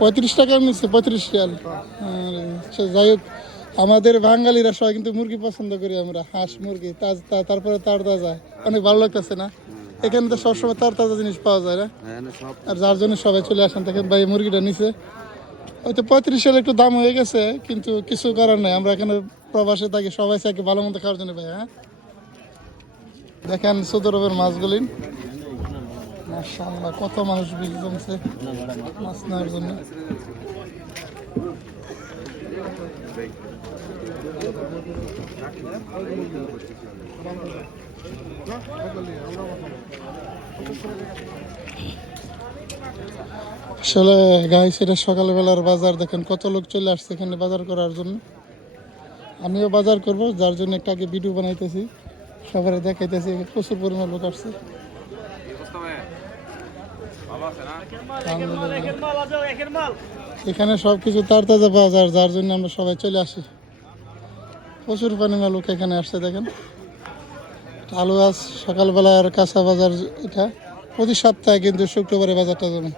35 টাকা নিচ্ছে, 35 রিয়াল। আচ্ছা, যাই হোক, আমাদের বাঙালিরা সবাই কিন্তু মুরগি পছন্দ করি আমরা, হাঁস মুরগি তারপরে তার তাজা অনেক ভালো লাগতেছে না? এখানে তো সবসময় তার তাজা জিনিস পাওয়া যায় না, আর যার জন্য সবাই চলে আসেন। দেখেন ভাই মুরগিটা নিচে, হয়তো 35 সালে একটু দাম হয়ে গেছে, কিন্তু কিছু করার নাই, আমরা এখানে প্রবাসে থাকি, সবাই চাই ভালো মন্দ খাওয়ার জন্য ভাই। হ্যাঁ, দেখেন সৌদি আরবের মাছগুলি, মাশাআল্লাহ কত মানুষ ভিড় জমছে মাছ নেওয়ার জন্য। আসলে গাইস, এটা সকালবেলার বাজার, দেখেন কত লোক চলে আসছে এখানে বাজার করার জন্য। আমিও বাজার করব, যার জন্য একটা আগে ভিডিও বানাইতেছি, সবাই দেখাইতেছি। প্রচুর পরিমাণ লোক আসছে। এখানে সব কিছু তাজা পাওয়া যায়, যার জন্য আমরা সবাই চলে আসি। প্রচুর পরিমাণ লোক এখানে আসছে। দেখেন আলু আজ সকালবেলার কাঁচা বাজার, এটা প্রতি সপ্তাহে কিন্তু শুক্রবারে বাজারটা জমে।